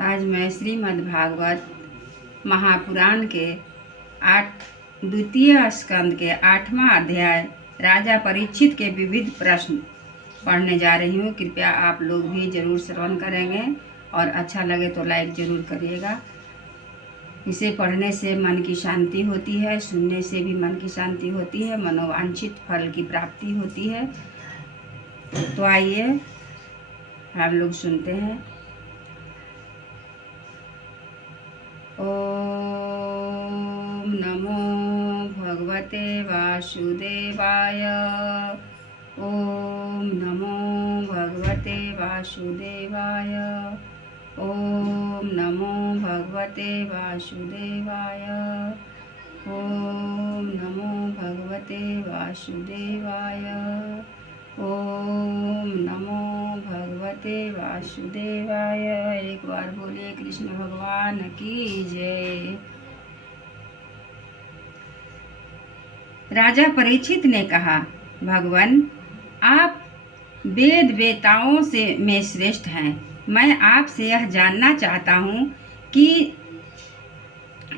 आज मैं श्रीमद् भागवत महापुराण के द्वितीय स्कंद के 8वां अध्याय राजा परीक्षित के विविध प्रश्न पढ़ने जा रही हूँ। कृपया आप लोग भी जरूर श्रवण करेंगे और अच्छा लगे तो लाइक जरूर करिएगा। इसे पढ़ने से मन की शांति होती है, सुनने से भी मन की शांति होती है, मनोवांछित फल की प्राप्ति होती है। तो आइए हम लोग सुनते हैं। ओम नमो भगवते वासुदेवाय। ओम नमो भगवते वासुदेवाय। ओम नमो भगवते वासुदेवाय। ओम नमो भगवते वासुदेवाय। ओम नमो भगवते वासुदेवाय। एक बार बोलिए कृष्ण भगवान की जय। राजा परीक्षित ने कहा, भगवान आप वेद वेताओं से में श्रेष्ठ हैं। मैं आपसे यह जानना चाहता हूँ कि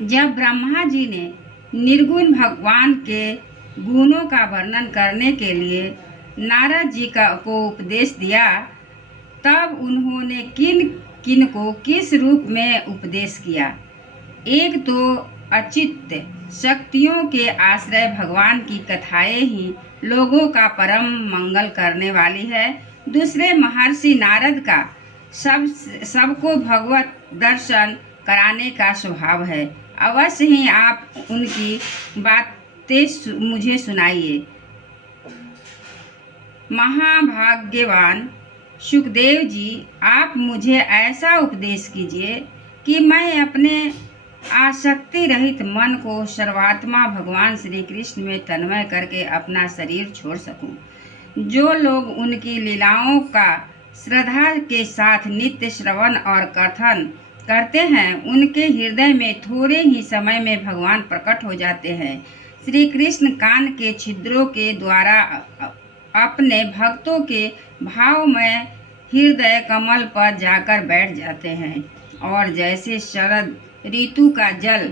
जब ब्रह्मा जी ने निर्गुण भगवान के गुणों का वर्णन करने के लिए नारद जी को उपदेश दिया, तब उन्होंने किन किन को किस रूप में उपदेश किया। एक तो अचित्त शक्तियों के आश्रय भगवान की कथाएं ही लोगों का परम मंगल करने वाली है। दूसरे महर्षि नारद का सबको भगवत दर्शन कराने का स्वभाव है। अवश्य ही आप उनकी बातें मुझे सुनाइए। महाभाग्यवान सुखदेव जी, आप मुझे ऐसा उपदेश कीजिए कि मैं अपने आसक्ति रहित मन को सर्वात्मा भगवान श्री कृष्ण में तन्मय करके अपना शरीर छोड़ सकूं। जो लोग उनकी लीलाओं का श्रद्धा के साथ नित्य श्रवण और कथन करते हैं, उनके हृदय में थोड़े ही समय में भगवान प्रकट हो जाते हैं। श्री कृष्ण कान के छिद्रों के द्वारा अपने भक्तों के भाव में हृदय कमल पर जाकर बैठ जाते हैं और जैसे शरद ऋतु का जल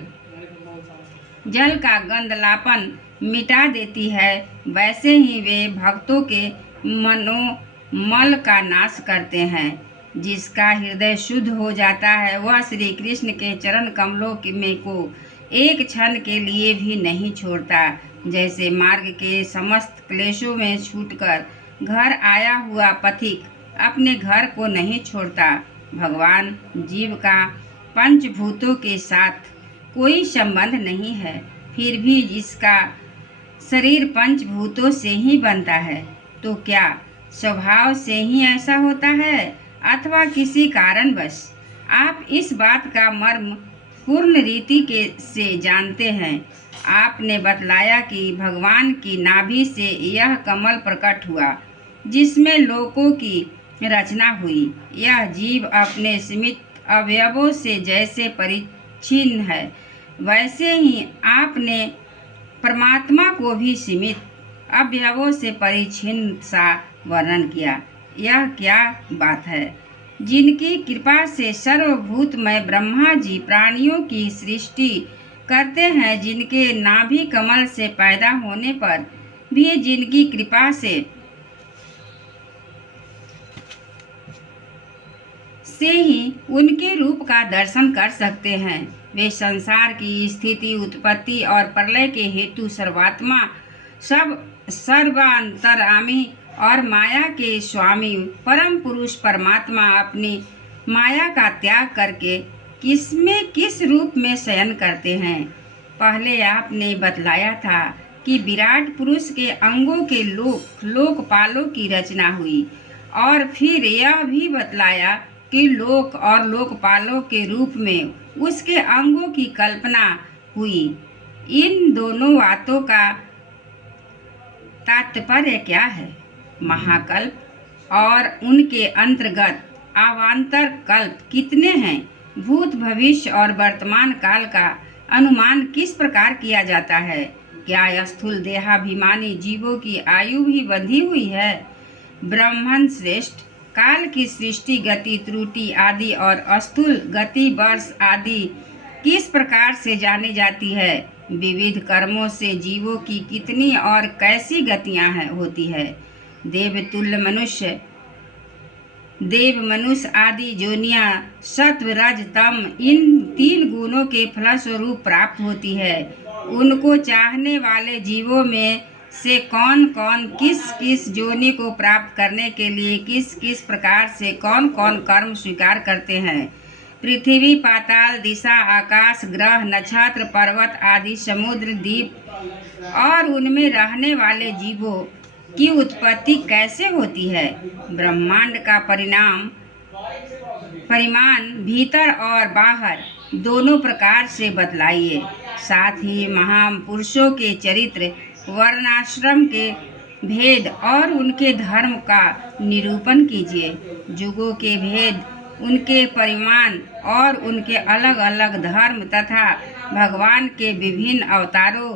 का गंधलापन मिटा देती है, वैसे ही वे भक्तों के मनोमल का नाश करते हैं। जिसका हृदय शुद्ध हो जाता है, वह श्री कृष्ण के चरण कमलों में को एक क्षण के लिए भी नहीं छोड़ता। जैसे मार्ग के समस्त क्लेशों में छूटकर घर आया हुआ पथिक अपने घर को नहीं छोड़ता। भगवान जीव का पंचभूतों के साथ कोई संबंध नहीं है, फिर भी जिसका शरीर पंचभूतों से ही बनता है, तो क्या स्वभाव से ही ऐसा होता है अथवा किसी कारणवश? आप इस बात का मर्म पूर्ण रीति से जानते हैं। आपने बतलाया कि भगवान की नाभि से यह कमल प्रकट हुआ जिसमें लोकों की रचना हुई। यह जीव अपने सीमित अवयवों से जैसे परिच्छिन्न है, वैसे ही आपने परमात्मा को भी सीमित अवयवों से परिच्छिन्न सा वर्णन किया। यह क्या बात है? जिनकी कृपा से सर्वभूतमय ब्रह्मा जी प्राणियों की सृष्टि करते हैं, जिनके नाभि कमल से पैदा होने पर भी जिनकी कृपा से ही उनके रूप का दर्शन कर सकते हैं। वे संसार की स्थिति, उत्पत्ति और प्रलय के हेतु सर्वात्मा, सर्वांतरामी और माया के स्वामी परम पुरुष परमात्मा अपनी माया का त्याग करके किस रूप में शयन करते हैं। पहले आपने बतलाया था कि विराट पुरुष के अंगों के लोकपालों की रचना हुई, और फिर यह भी बतलाया कि लोक और लोकपालों के रूप में उसके अंगों की कल्पना हुई। इन दोनों बातों का तात्पर्य क्या है? महाकल्प और उनके अंतर्गत अवान्तर कल्प कितने हैं? भूत, भविष्य और वर्तमान काल का अनुमान किस प्रकार किया जाता है? क्या स्थूल देहाभिमानी जीवों की आयु भी बंधी हुई है? ब्राह्मण श्रेष्ठ, काल की सृष्टि, गति, त्रुटि आदि और स्थूल गति, वर्ष आदि किस प्रकार से जानी जाती है? विविध कर्मों से जीवों की कितनी और कैसी गतियां होती है? देव मनुष्य आदि जोनियां सत्व, रज, तम इन 3 गुणों के फलस्वरूप प्राप्त होती है। उनको चाहने वाले जीवों में से कौन कौन किस किस जोनि को प्राप्त करने के लिए किस किस प्रकार से कौन कौन कर्म स्वीकार करते हैं? पृथ्वी, पाताल, दिशा, आकाश, ग्रह, नक्षत्र, पर्वत आदि, समुद्र, द्वीप और उनमें रहने वाले जीवों की उत्पत्ति कैसे होती है? ब्रह्मांड का परिमाण भीतर और बाहर दोनों प्रकार से बतलाइए। साथ ही महापुरुषों के चरित्र, वर्णाश्रम के भेद और उनके धर्म का निरूपण कीजिए। युगों के भेद, उनके परिमाण और उनके अलग अलग धर्म तथा भगवान के विभिन्न अवतारों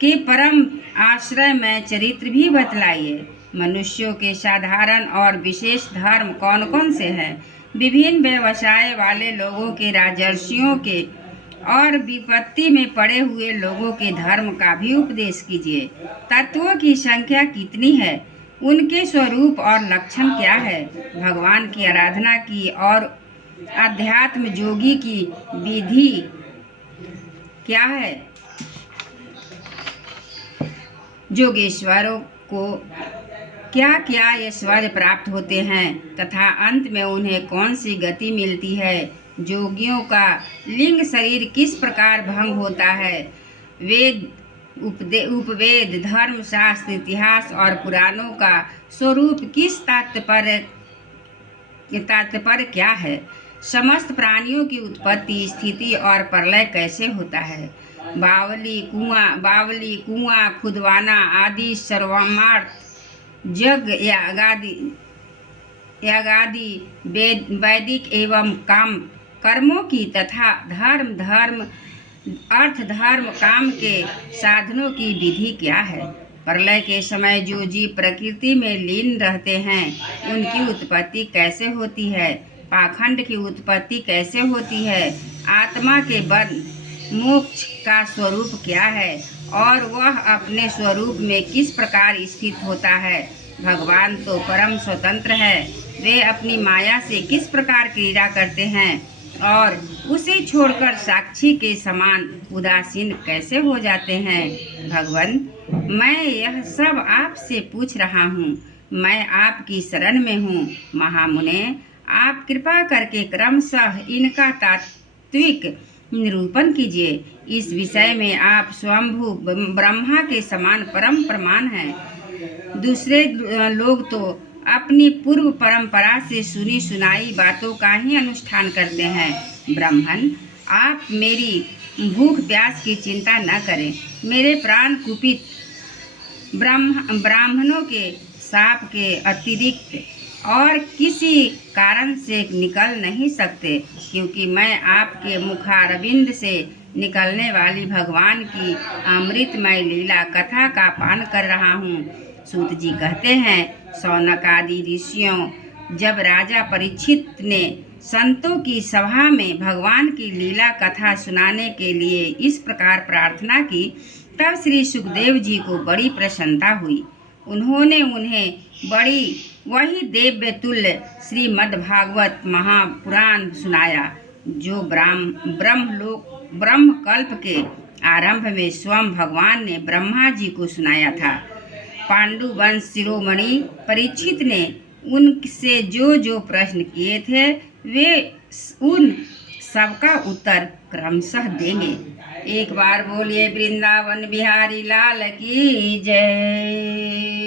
के परम आश्रय में चरित्र भी बतलाइए। मनुष्यों के साधारण और विशेष धर्म कौन कौन से हैं? विभिन्न व्यवसाय वाले लोगों के, राजर्षियों के और विपत्ति में पड़े हुए लोगों के धर्म का भी उपदेश कीजिए। तत्वों की संख्या कितनी है? उनके स्वरूप और लक्षण क्या है? भगवान की आराधना की और अध्यात्म योगी की विधि क्या है? योगेश्वरों को क्या क्या ऐश्वर्य प्राप्त होते हैं तथा अंत में उन्हें कौन सी गति मिलती है? योगियों का लिंग शरीर किस प्रकार भंग होता है? वेद, उपवेद, धर्मशास्त्र, इतिहास और पुराणों का स्वरूप किस तात्पर्य क्या है? समस्त प्राणियों की उत्पत्ति, स्थिति और प्रलय कैसे होता है? बावली, कुआं खुदवाना आदि सर्वमार्थ, यागादि वैदिक एवं काम कर्मों की तथा धर्म अर्थ धर्म काम के साधनों की विधि क्या है? प्रलय के समय जो जीव प्रकृति में लीन रहते हैं उनकी उत्पत्ति कैसे होती है? पाखंड की उत्पत्ति कैसे होती है? आत्मा के बंध मोक्ष का स्वरूप क्या है और वह अपने स्वरूप में किस प्रकार स्थित होता है? भगवान तो परम स्वतंत्र है, वे अपनी माया से किस प्रकार क्रीड़ा करते हैं और उसे छोड़कर साक्षी के समान उदासीन कैसे हो जाते हैं? भगवान, मैं यह सब आपसे पूछ रहा हूँ, मैं आपकी शरण में हूँ। महामुने, आप कृपा करके क्रमशः इनका तात्विक निरूपण कीजिए। इस विषय में आप स्वयंभू ब्रह्मा के समान परम प्रमाण हैं। दूसरे लोग तो अपनी पूर्व परंपरा से सुनी सुनाई बातों का ही अनुष्ठान करते हैं। ब्राह्मण, आप मेरी भूख प्यास की चिंता न करें। मेरे प्राण कुपित ब्राह्मणों के शाप के अतिरिक्त और किसी कारण से निकल नहीं सकते, क्योंकि मैं आपके मुखारविंद से निकलने वाली भगवान की अमृतमय लीला कथा का पान कर रहा हूँ। सूत जी कहते हैं, शौनक आदि ऋषियों, जब राजा परीक्षित ने संतों की सभा में भगवान की लीला कथा सुनाने के लिए इस प्रकार प्रार्थना की, तब श्री सुखदेव जी को बड़ी प्रसन्नता हुई। उन्होंने उन्हें वही दिव्य तुल्य श्रीमद्भागवत महापुराण सुनाया, जो ब्रह्मकल्प के आरंभ में स्वयं भगवान ने ब्रह्मा जी को सुनाया था। पांडु वंश शिरोमणि परीक्षित ने उनसे जो प्रश्न किए थे, वे उन सबका उत्तर क्रमशः देंगे। एक बार बोलिए वृंदावन बिहारी लाल की जय।